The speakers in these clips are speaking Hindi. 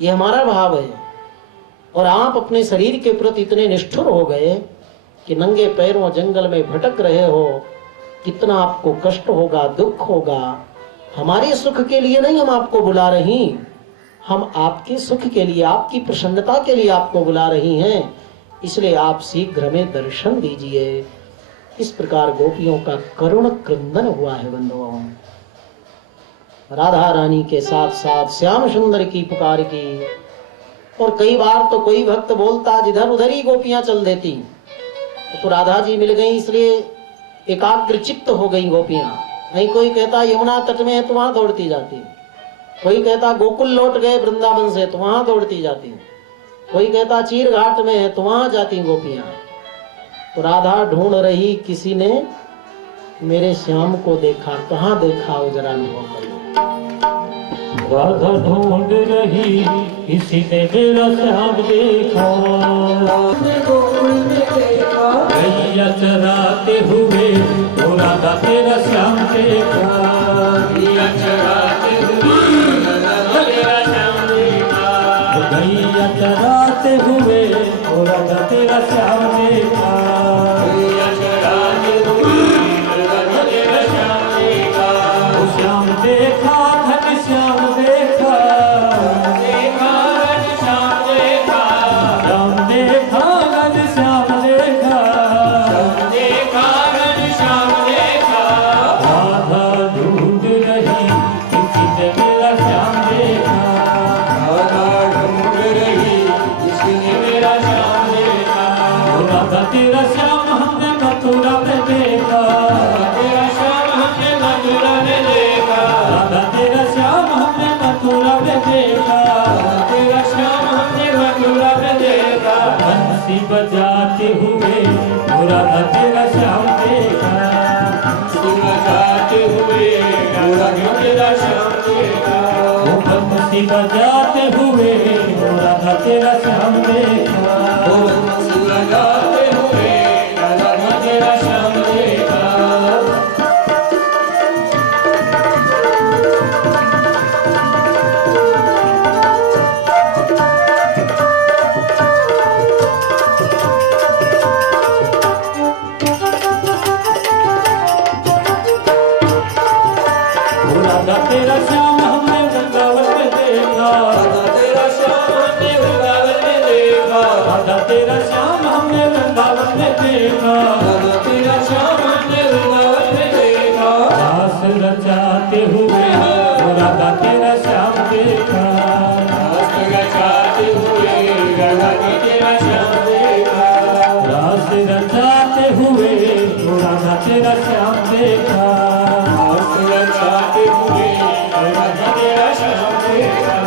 ये हमारा भाव है। और आप अपने शरीर के प्रति इतने निष्ठुर हो गए कि नंगे पैरों जंगल में भटक रहे हो, कितना आपको कष्ट होगा, दुख होगा। हमारे सुख के लिए नहीं हम आपको बुला रही, हम आपके सुख के लिए, आपकी प्रसन्नता के लिए आपको बुला रही हैं, इसलिए आप शीघ्र हमें दर्शन दीजिए। इस प्रकार गोपियों का करुण क्रंदन हुआ है बंधुओं। राधा रानी के साथ साथ श्याम सुंदर की पुकार की। और कई बार तो कोई भक्त बोलता जिधर उधर ही गोपियां चल देती, तो राधा जी मिल गई इसलिए एकाग्र चित्त हो गई गोपियां। नहीं कोई कहता यमुना तट में है तो वहां दौड़ती जाती, कोई कहता गोकुल लौट गए वृंदावन से तो वहां दौड़ती जाती, कोई कहता चीर घाट में है तो वहां जाती गोपियां। तो राधा ढूंढ रही, किसी ने मेरे श्याम को देखा, कहाँ देखा हो जरा अनुभव करो। राधा ढूंढ रही, किसी ने मेरा श्याम देखा, गैया चराते हुए तो राधा तेरा श्याम देखा, गैया चराते हुए तेरा श्याम देखा, गैया चराते हुए तो राधा तेरा श्याम देखा, गैया चराते हुए राधा तेरा श्याम देखा, श्याम देखा घन श्याम देखा, देखा घन श्याम देखा, श्याम देखा घन श्याम देखा, श्याम देखा घन श्याम देखा। राधा ढूंढ रही, किसी ने मेरा श्याम देखा, राधा ढूंढ रही, किसी ने मेरा श्याम देखा, राधा तेरा श्याम हमने मथुरा में देखा, तेरा श्याम हमने मथुरा में देखा, राधा तेरा श्याम हमने मथुरा में देखा, तेरा श्याम हमने मथुरा में देखा, बंसी बजाते हुए राधा तेरा श्याम देखा, बंसी बजाते हुए राधा तेरा श्याम देखा, बंसी बजाते हुए राधा तेरा श्याम देखा, बंसी बजाते हुए राधा तेरा श्याम देखा। राधा तेरा श्याम हमने वृंदावन में देखा, राधा तेरा श्याम हमने वृंदावन में देखा, राधा तेरा श्याम हमने वृंदावन में देखा, राधा तेरा श्याम हमने वृंदावन में देखा, रास रचाते हुए राधा तेरा श्याम देखा, रास रचाते हुए राधा तेरा श्याम देखा, रास रचाते हुए राधा तेरा श्याम देखा, रास रचाते हुए राधा तेरा श्याम देखा,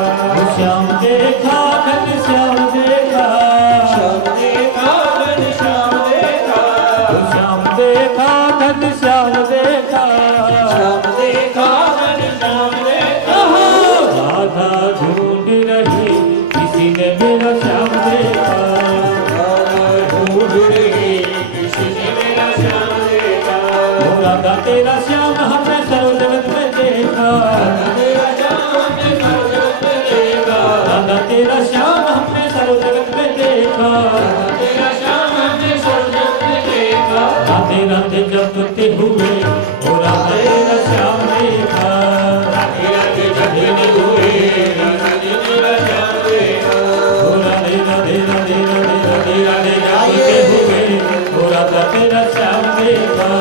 श्याम देखा घन श्याम देखा, श्याम देखा घन श्याम देखा, श्याम देखा घन श्याम देखा, श्याम देखा घन श्याम देखा। राधा ढूंढ रही, किसी ने मेरा श्याम देखा, राधा ढूंढ रही, किसी ने मेरा श्याम देखा, राधा तेरा श्याम हमने सर्व जगत में देखा, राधा तेरा श्याम हमने सर्व जगत में देखा, राधा तेरा श्याम हमने सर्व जगत में देखा, राधा तेरा श्याम हमने सर्व जगत में देखा, राधे राधे जपते हुए राधा तेरा श्याम देखा, राधे राधे जपते हुए राधा तेरा श्याम देखा, राधे राधे राधे राधे राधे राधे जपते हुए राधा तेरा श्याम देखा,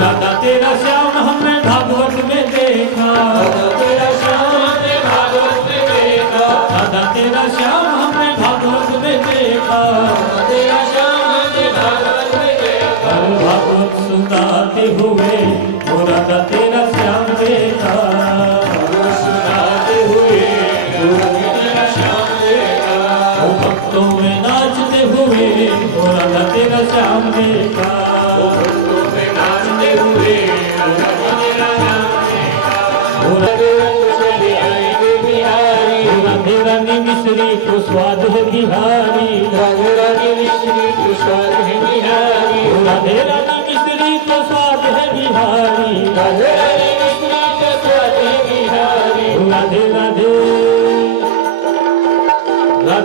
राधा तेरा श्याम हमने भागवत में देखा, राधा तेरा श्याम हमने भागवत में देखा, राधा तेरा श्याम हमने भागवत में देखा, राधा तेरा श्याम हमने भागवत में देखा, भागवत सुनाते हुए राधा तेरा श्याम देखा, भागवत सुनाते हुए राधा तेरा श्याम देखा, भक्तों में नाचते हुए राधा तेरा श्याम देखा, भक्तों में नाचते हुए राधा तेरा श्याम देखा, राधे रानी मिश्री को स्वाद है बिहारी, राधे रानी मिश्री को स्वाद है बिहारी, राधे रानी मिश्री को स्वाद है बिहारी, राधे रानी मिश्री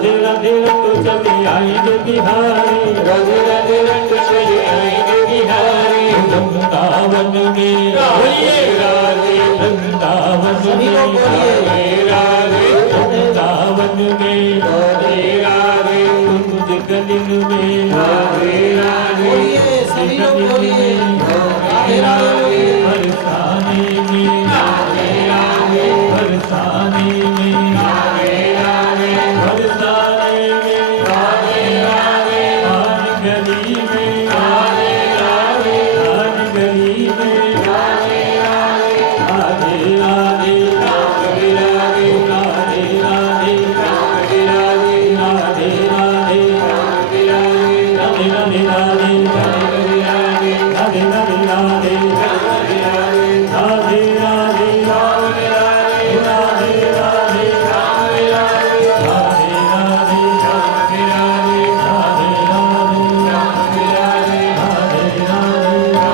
राधे राधे रंग चली आएंगे बिहारी, राधे राधे रंग चली आएंगे बिहारी। वृंदावन में राधे राधे, वृंदावन में राधे राधे, वृंदावन में राधे राधे, कुंज गलिन में राधे राधे, सभी लोग बोलिए राधे राधे। बरसाने में राधे राधे, बरसाने में राधे राधे, बरसाने में राधे राधे, आन गली में राधे राधे, आन गली में राधे राधे, राधे राधे, राधे राधे, राधे राधे, राधे राधे, राधे राधे, राधे राधे, राधे राधे, राधे राधे, राधे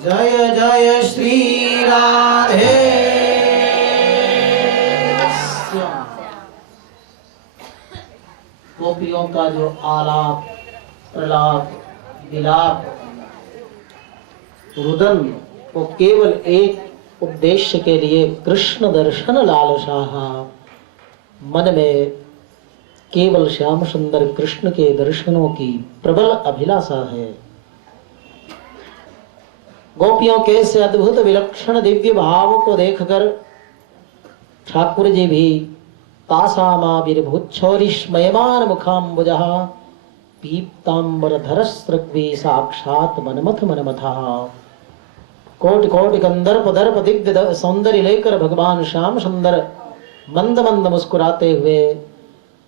जय जय श्री राधे श्याम। गोपियों का जो आलाप, प्रलाप, विलाप, रुदन, वो केवल एक उद्देश्य के लिए, कृष्ण दर्शन लालसा, मन में केवल श्याम सुंदर कृष्ण के दर्शनों की प्रबल अभिलाषा है। गोपियों के से अद्भुत विलक्षण दिव्य भाव को देखकर ठाकुर जी भी तासामाविर्भूच्छौरिश्मयमान मुखाम्बुजः पीप्तांबरधरस्रग्वे साक्षात मनमथ मनमथः। कोटि कोटि कंदर्प दर्प दिव्य सौंदर्य लेकर भगवान श्याम सुंदर मंद मंद मुस्कुराते हुए,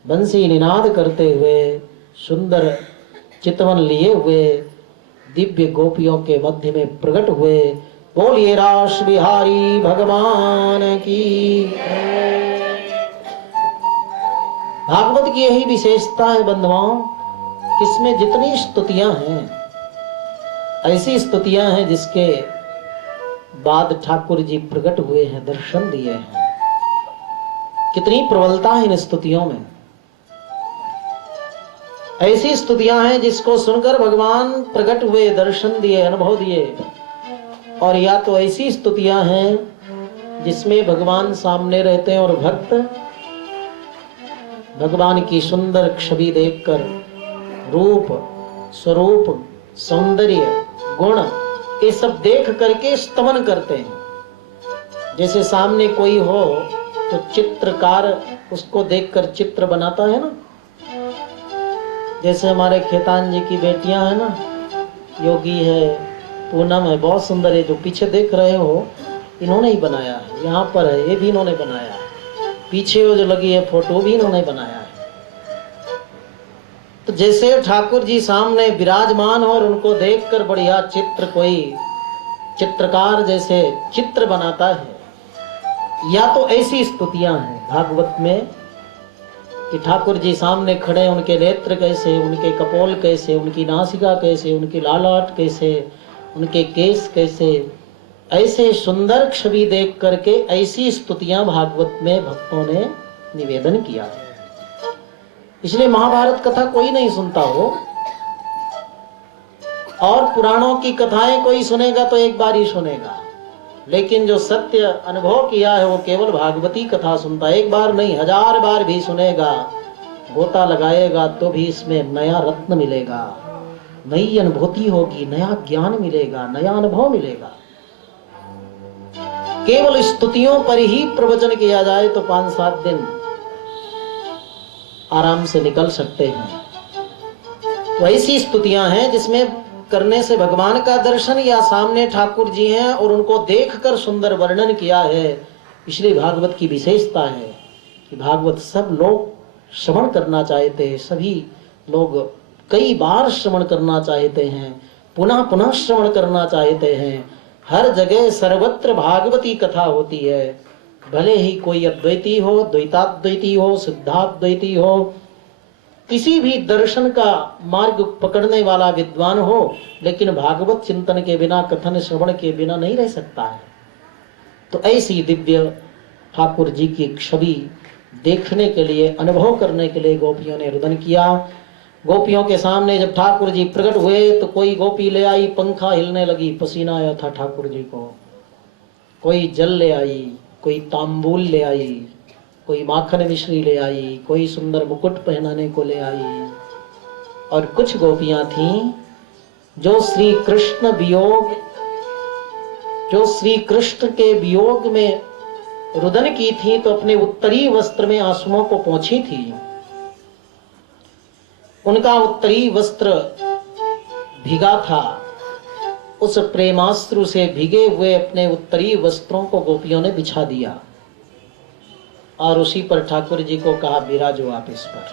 बंसी निनाद करते हुए, सुंदर चितवन लिए हुए दिव्य गोपियों के मध्य में प्रकट हुए। बोलिए रास बिहारी भगवान की। भागवत की यही विशेषता है बंधुओं, इसमें जितनी स्तुतियां हैं, ऐसी स्तुतियां हैं जिसके बाद ठाकुर जी प्रकट हुए हैं, दर्शन दिए हैं। कितनी प्रबलता है इन स्तुतियों में। ऐसी स्तुतियां हैं जिसको सुनकर भगवान प्रकट हुए, दर्शन दिए, अनुभव दिए। और या तो ऐसी स्तुतियां हैं जिसमें भगवान सामने रहते हैं और भक्त भगवान की सुंदर छवि देखकर रूप, स्वरूप, सौंदर्य, गुण, ये सब देख करके स्तमन करते हैं। जैसे सामने कोई हो तो चित्रकार उसको देखकर चित्र बनाता है ना। जैसे हमारे खेतान जी की बेटियां है ना, योगी है, पूनम है, बहुत सुंदर है। जो पीछे देख रहे हो इन्होंने ही बनाया है, यहाँ पर है ये भी इन्होंने बनाया है, पीछे वो जो लगी है फोटो भी इन्होंने बनाया है। तो जैसे ठाकुर जी सामने विराजमान हो और उनको देखकर बढ़िया चित्र, कोई चित्रकार जैसे चित्र बनाता है, या तो ऐसी स्तुतियां हैं भागवत में कि ठाकुर जी सामने खड़े, उनके नेत्र कैसे, उनके कपोल कैसे, उनकी नासिका कैसे, उनकी लालाट कैसे, उनके केस कैसे, ऐसे सुंदर छवि देख करके ऐसी स्तुतियां भागवत में भक्तों ने निवेदन किया है। इसलिए महाभारत कथा कोई नहीं सुनता हो, और पुराणों की कथाएं कोई सुनेगा तो एक बार ही सुनेगा, लेकिन जो सत्य अनुभव किया है वो केवल भागवती कथा सुनता है। एक बार नहीं, 1000 बार भी सुनेगा, गोता लगाएगा तो भी इसमें नया रत्न मिलेगा, नई अनुभूति होगी, नया ज्ञान मिलेगा, नया अनुभव मिलेगा। केवल स्तुतियों पर ही प्रवचन किया जाए तो 5-7 दिन आराम से निकल सकते हैं। तो ऐसी स्तुतियां हैं जिसमें करने से भगवान का दर्शन, या सामने ठाकुर जी हैं और उनको देखकर सुंदर वर्णन किया है। इसलिए भागवत की विशेषता है कि भागवत सब लोग श्रवण करना चाहते हैं, सभी लोग कई बार श्रवण करना चाहते हैं, पुनः पुनः श्रवण करना चाहते हैं। हर जगह सर्वत्र भागवती कथा होती है, भले ही कोई अद्वैती हो, द्वैताद्वैती हो, सिद्धाद्वैती हो, किसी भी दर्शन का मार्ग पकड़ने वाला विद्वान हो, लेकिन भागवत चिंतन के बिना, कथन श्रवण के बिना नहीं रह सकता है। तो ऐसी दिव्य ठाकुर जी की छवि देखने के लिए, अनुभव करने के लिए गोपियों ने रुदन किया। गोपियों के सामने जब ठाकुर जी प्रकट हुए तो कोई गोपी ले आई, पंखा हिलने लगी, पसीना आया था ठाकुर जी को। कोई जल ले आई, कोई तांबूल ले आई, कोई माखन मिश्री ले आई, कोई सुंदर मुकुट पहनाने को ले आई। और कुछ गोपियां थीं जो श्री कृष्ण के वियोग में रुदन की थी, तो अपने उत्तरी वस्त्र में आंसुओं को पोंछी थी। उनका उत्तरी वस्त्र भीगा था। उस प्रेमास्त्र से भीगे हुए अपने उत्तरी वस्त्रों को गोपियों ने बिछा दिया और उसी पर ठाकुर जी को कहा विराजो आप इस पर,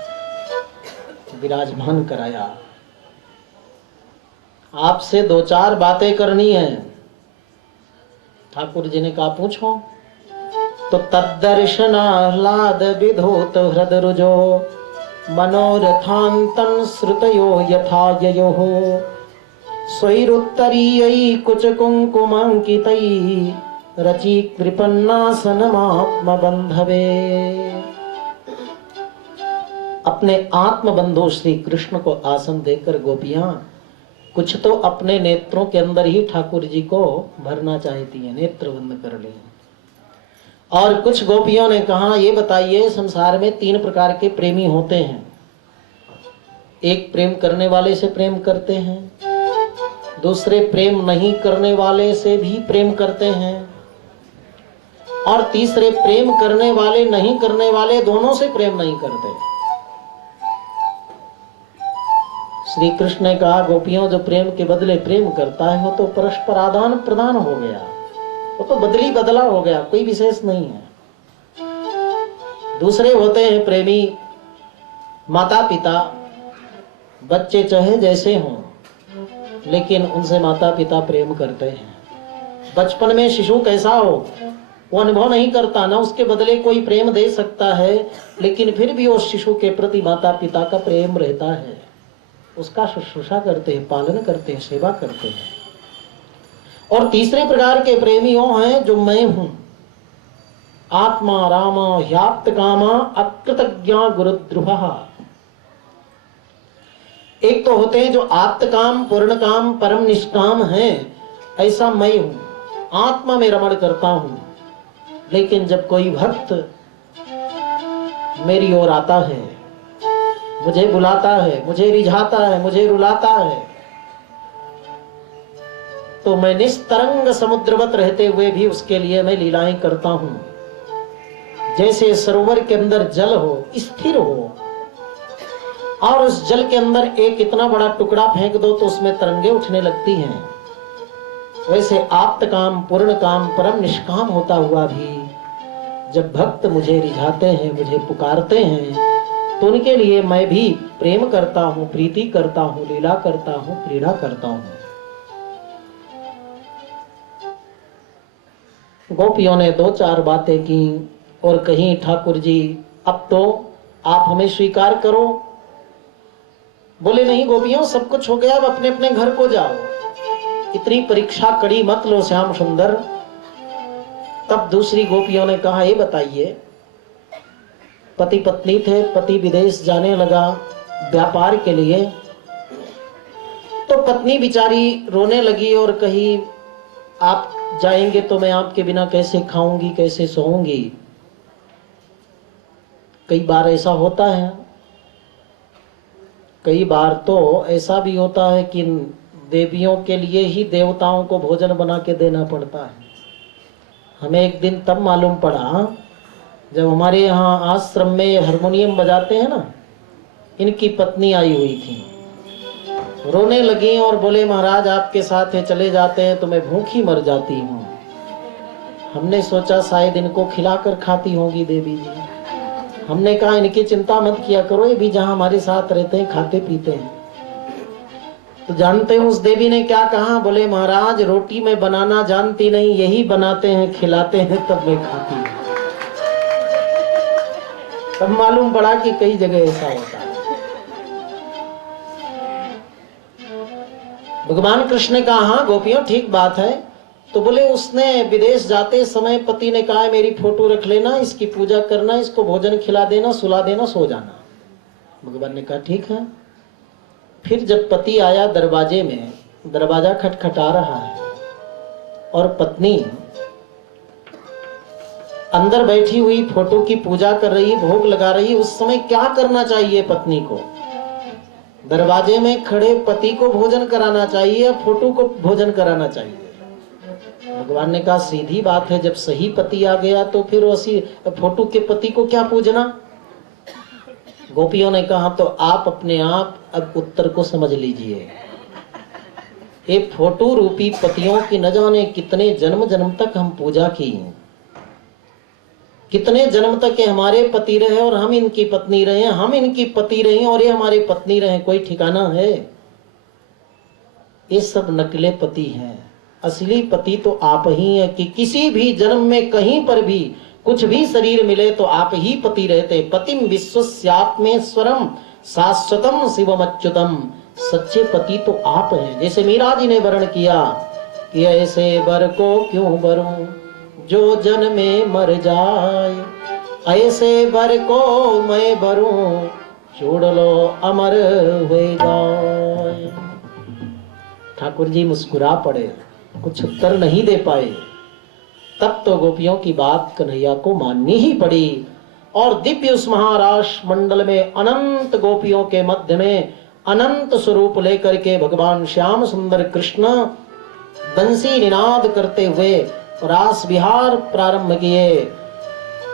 विराजमान कराया। आपसे 2-4 बातें करनी है। ठाकुर जी ने कहा पूछो। तो तद्दर्शनाह्लाद विधोत हृद रुजो मनोरथांतं श्रुतयो यथा ययोः स्वैरुत्तरीयै कुच कुंकुमांकितै रचि कृपन्नासनमात्म बंधवे। अपने आत्म बंधु श्री कृष्ण को आसन देकर गोपियां कुछ तो अपने नेत्रों के अंदर ही ठाकुर जी को भरना चाहती हैं, नेत्र बंद कर ले। और कुछ गोपियों ने कहा ये बताइए, संसार में 3 प्रकार के प्रेमी होते हैं। एक प्रेम करने वाले से प्रेम करते हैं, दूसरे प्रेम नहीं करने वाले से भी प्रेम करते हैं, और तीसरे प्रेम करने वाले नहीं करने वाले दोनों से प्रेम नहीं करते। श्री कृष्ण ने कहा गोपियों जो प्रेम के बदले प्रेम करता है वो तो परस्पर आदान प्रदान हो गया, वो तो बदली बदला हो गया, कोई विशेष नहीं है। दूसरे होते हैं प्रेमी माता पिता, बच्चे चाहे जैसे हों लेकिन उनसे माता पिता प्रेम करते हैं। बचपन में शिशु कैसा हो वो अनुभव नहीं करता, ना उसके बदले कोई प्रेम दे सकता है, लेकिन फिर भी उस शिशु के प्रति माता पिता का प्रेम रहता है, उसका शुश्रूषा करते हैं, पालन करते हैं, सेवा करते हैं। और तीसरे प्रकार के प्रेमी वो हैं जो मैं हूं, आत्मा राम ह्याप्त कामा अकृतज्ञा गुरुद्रुहा। एक तो होते हैं जो आप्तकाम पूर्ण काम परम निष्काम हैं, ऐसा मैं हूं, आत्मा में रमण करता हूं। लेकिन जब कोई भक्त मेरी ओर आता है, मुझे बुलाता है, मुझे रिझाता है, मुझे रुलाता है, तो मैं निस्तरंग समुद्रवत रहते हुए भी उसके लिए मैं लीलाएं करता हूं। जैसे सरोवर के अंदर जल हो, स्थिर हो, और उस जल के अंदर एक इतना बड़ा टुकड़ा फेंक दो तो उसमें तरंगे उठने लगती हैं, वैसे आप्त काम पूर्ण काम परम निष्काम होता हुआ भी जब भक्त मुझे रिझाते हैं, मुझे पुकारते हैं, तो उनके लिए मैं भी प्रेम करता हूं, प्रीति करता हूं, लीला करता हूं, पीड़ा करता हूं। गोपियों ने 2-4 बातें की और कहीं ठाकुर जी अब तो आप हमें स्वीकार करो। बोले नहीं गोपियों, सब कुछ हो गया, अब अपने अपने घर को जाओ, इतनी परीक्षा कड़ी मत लो श्याम सुंदर। तब दूसरी गोपियों ने कहा ये बताइए, पति पत्नी थे, पति विदेश जाने लगा व्यापार के लिए, तो पत्नी बिचारी रोने लगी और कही आप जाएंगे तो मैं आपके बिना कैसे खाऊंगी, कैसे सोऊंगी। कई बार ऐसा होता है, कई बार तो ऐसा भी होता है कि देवियों के लिए ही देवताओं को भोजन बना के देना पड़ता है। हमें एक दिन तब मालूम पड़ा जब हमारे यहाँ आश्रम में हारमोनियम बजाते हैं ना, इनकी पत्नी आई हुई थी, रोने लगी और बोले महाराज आपके साथ है, चले जाते हैं तो मैं भूखी मर जाती हूँ। हमने सोचा शायद इनको खिलाकर खाती होंगी देवी जी। हमने कहा इनकी चिंता मत किया करो, ये भी जहाँ हमारे साथ रहते हैं, खाते पीते हैं। तो जानते हो उस देवी ने क्या कहा? बोले महाराज रोटी में बनाना जानती नहीं, यही बनाते हैं, खिलाते हैं, तब मैं खाती हूँ। तब मालूम पड़ा कि कई जगह ऐसा होता है। भगवान कृष्ण ने कहा हाँ गोपियों ठीक बात है, तो बोले उसने विदेश जाते समय पति ने कहा मेरी फोटो रख लेना, इसकी पूजा करना, इसको भोजन खिला देना, सुला देना, सो जाना। भगवान ने कहा ठीक है। फिर जब पति आया दरवाजे में, दरवाजा खटखटा रहा है और पत्नी अंदर बैठी हुई फोटो की पूजा कर रही, भोग लगा रही, उस समय क्या करना चाहिए पत्नी को? दरवाजे में खड़े पति को भोजन कराना चाहिए या फोटो को भोजन कराना चाहिए? भगवान ने कहा सीधी बात है, जब सही पति आ गया तो फिर उसी फोटो के पति को क्या पूजना? गोपियों ने कहा तो आप अपने आप अब उत्तर को समझ लीजिए। ये फोटो रूपी पतियों की न जाने कितने जन्म जन्म तक हम पूजा की, कितने जन्म तक ये हमारे पति रहे और हम इनकी पत्नी रहे, हम इनकी पति रहे और ये हमारे पत्नी रहे, कोई ठिकाना है? ये सब नकले पति हैं। असली पति तो आप ही हैं कि किसी भी जन्म में कहीं पर भी कुछ भी शरीर मिले तो आप ही पति रहते। पतिम विश्वस्यात्मेश्वरम शाश्वतम शिवम अच्युतम। सच्चे पति तो आप हैं। जैसे मीरा जी ने वर्ण किया कि ऐसे वर को क्यों वरूं जो जन्म में मर जाए, ऐसे वर को मैं वरूं छोड़ लो अमर हुए जाए। ठाकुर जी मुस्कुरा पड़े, कुछ उत्तर नहीं दे पाए। तब तो गोपियों की बात कन्हैया को माननी ही पड़ी और दिव्य उस महारास मंडल में अनंत गोपियों के मध्य में अनंत स्वरूप लेकर के भगवान श्याम सुंदर कृष्ण बंसी निनाद करते हुए रास विहार प्रारंभ किए।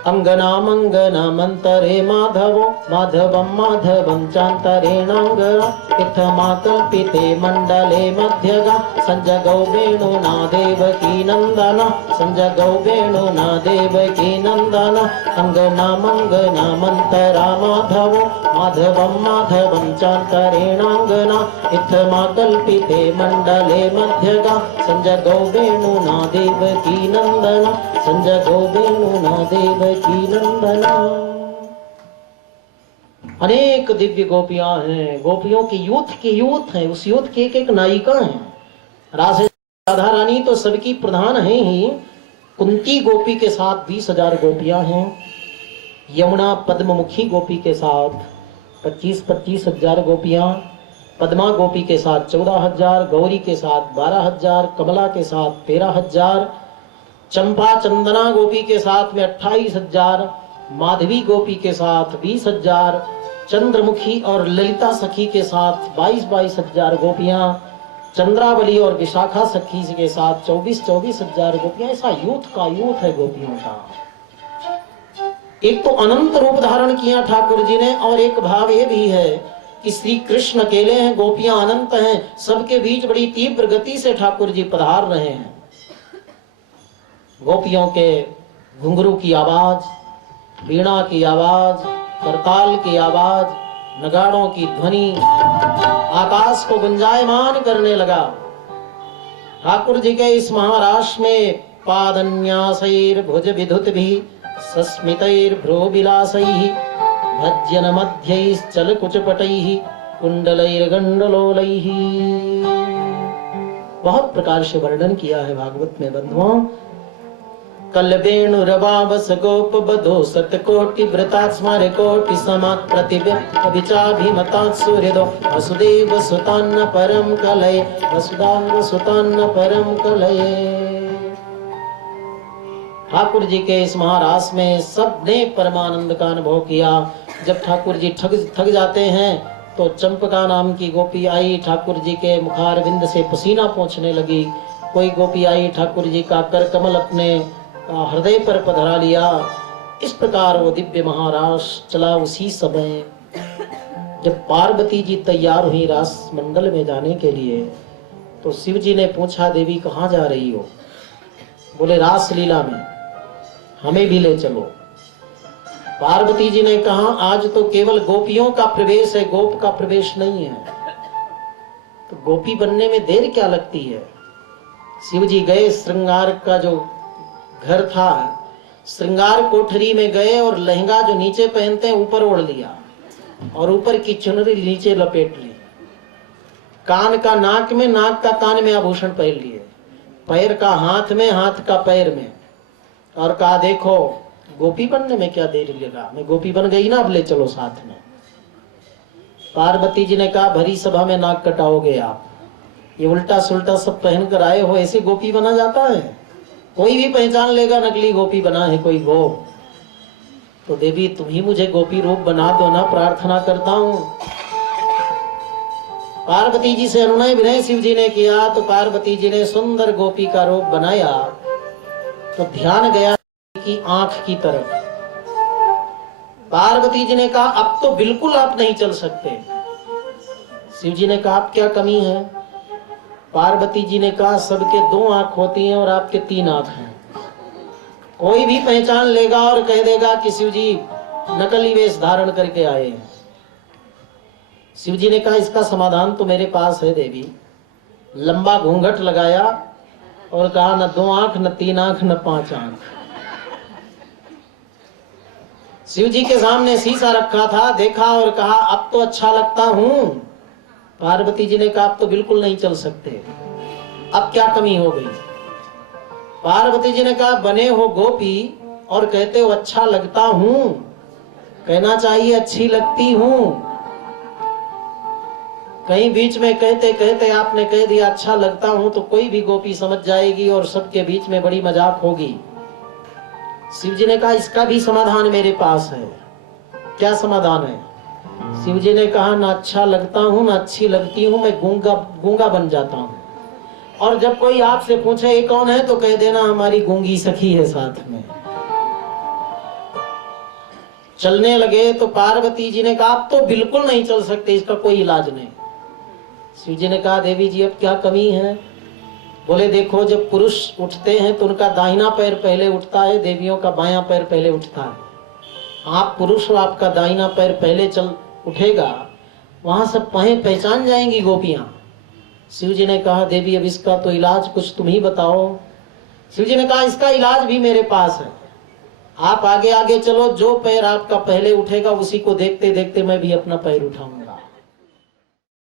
अंगना मंगना मंतरे माधवो माधवम माधवम चांतरेणांगना इत्थमाकल्पिते मंडले मध्यगा संजगौ वेणुना देवकी नंदना संजगौ वेणुना देवकी नंदना अंगना मंगना मंतरा माधवो माधवम माधवम चांतरेणांगना इत्थमाकल्पिते मंडले मध्यगा संजगौ वेणुना देवकी नंदना संजगौ वेणुना देवकी नंदना। अनेक दिव्य गोपियां हैं, गोपियों की यूथ है, उस यूथ की एक एक नायिका है। राधा रानी तो सबकी प्रधान है ही। कुंती गोपी के साथ 20,000 गोपियां हैं। यमुना पद्ममुखी गोपी के साथ 25-25 हजार गोपियां, पद्मा गोपी के साथ 14,000, गौरी के साथ 12,000, कमला के साथ 13,000, चंपा चंदना गोपी के साथ में 28,000, माधवी गोपी के साथ 20,000, चंद्रमुखी और ललिता सखी के साथ 22,000 गोपियां, चंद्रावली और विशाखा सखी के साथ 24,000 गोपियां। ऐसा यूथ है गोपियों का। एक तो अनंत रूप धारण किया ठाकुर जी ने और एक भाव ये भी है कि श्री कृष्ण अकेले हैं, गोपियां अनंत हैं, सबके बीच बड़ी तीव्र गति से ठाकुर जी पधार रहे हैं। गोपियों के घुंघरू की आवाज, वीणा की आवाज, करताल की आवाज, नगाड़ों की ध्वनि आकाश को गुंजायमान करने लगा। ठाकुर जी के इस महारास में पादन्यासैर भुज विधुत भी सस्मितैर भ्रो विलासैः भज्यन मध्यैश्चल कुचपटैः कुंडलैर गंडलोलैः। बहुत प्रकार से वर्णन किया है भागवत में बंधुओं। कल वेणु रवावस गोप बधो सतकोटि व्रता स्मर कोटि समा प्रतिभिचाभिमता सूर्यदो वसुदेव सुतान्न परम कलय वसुदेव सुतान्न परम कलय। ठाकुर जी के इस महारास में सबने परमानंद का अनुभव किया। जब ठाकुर जी थक जाते हैं तो चंपका नाम की गोपी आई, ठाकुर जी के मुखारविंद से पसीना पोंछने लगी। कोई गोपी आई, ठाकुर जी का कर कमल अपने हृदय पर पधरा लिया। इस प्रकार वो दिव्य महारास चला। उसी समय जब पार्वती जी तैयार हुई रास मंडल में जाने के लिए तो शिव जी ने पूछा, देवी कहाँ जा रही हो? बोले रास लीला में, हमें भी ले चलो। पार्वती जी ने कहा, आज तो केवल गोपियों का प्रवेश है, गोप का प्रवेश नहीं है, तो गोपी बनने में देर क्या लगती है। शिव जी गए, श्रृंगार का जो घर था, श्रृंगार कोठरी में गए और लहंगा जो नीचे पहनते हैं ऊपर ओढ़ लिया और ऊपर की चुनरी नीचे लपेट ली। कान का नाक में, नाक का कान में आभूषण पहन लिए। पैर का हाथ में, हाथ का पैर में, और कहा देखो गोपी बनने में क्या देर लगा, मैं गोपी बन गई ना, अब ले चलो साथ में। पार्वती जी ने कहा भरी सभा में नाक कटाओगे आप, ये उल्टा सुल्टा सब पहन कर आए हो, ऐसे गोपी बना जाता है? कोई भी पहचान लेगा नकली गोपी बना है कोई गोप। तो देवी तुम ही मुझे गोपी रूप बना दो ना, प्रार्थना करता हूं। पार्वती जी से अनुनय विनय शिव जी ने किया, तो पार्वती जी ने सुंदर गोपी का रूप बनाया। तो ध्यान गया की आंख की तरफ। पार्वती जी ने कहा अब तो बिल्कुल आप नहीं चल सकते। शिव जी ने कहा आप क्या कमी है? पार्वती जी ने कहा सबके 2 आंख होती हैं और आपके 3 आंख हैं। कोई भी पहचान लेगा और कह देगा कि शिव जी नकली वेश धारण करके आए हैं। शिव जी ने कहा इसका समाधान तो मेरे पास है देवी। लंबा घूंघट लगाया और कहा न 2 आंख, न 3 आंख, न 5 आंख। शिव जी के सामने शीशा रखा था, देखा और कहा अब तो अच्छा लगता हूं। पार्वती जी ने कहा अब तो बिल्कुल नहीं चल सकते, अब क्या कमी हो गई? पार्वती जी ने कहा बने हो गोपी और कहते हो अच्छा लगता हूं, कहना चाहिए अच्छी लगती हूं। कहीं बीच में कहते कहते आपने कह दिया अच्छा लगता हूं, तो कोई भी गोपी समझ जाएगी और सबके बीच में बड़ी मजाक होगी। शिव जी ने कहा इसका भी समाधान मेरे पास है। क्या समाधान है? शिव जी ने कहा ना अच्छा लगता हूं ना अच्छी लगती हूं, मैं गूंगा बन जाता हूं। और जब कोई आपसे पूछे ये कौन है, तो कह देना हमारी गूंगी सखी है साथ में। चलने लगे तो पार्वती जी ने कहा आप तो बिल्कुल नहीं चल सकते, इसका कोई इलाज नहीं। शिव जी ने कहा देवी जी अब क्या कमी है? बोले देखो जब पुरुष उठते हैं तो उनका दाहिना पैर पहले उठता है, देवियों का बायां पैर पहले उठता है। आप पुरुष हो, आपका दाहिना पैर पहले चल उठेगा, वहां सब पहचान जाएंगी गोपियां। शिव जी ने कहा देवी अब इसका तो इलाज कुछ तुम ही बताओ। शिव जी ने कहा इसका इलाज भी मेरे पास है, आप आगे आगे चलो, जो पैर आपका पहले उठेगा उसी को देखते देखते मैं भी अपना पैर उठाऊंगा।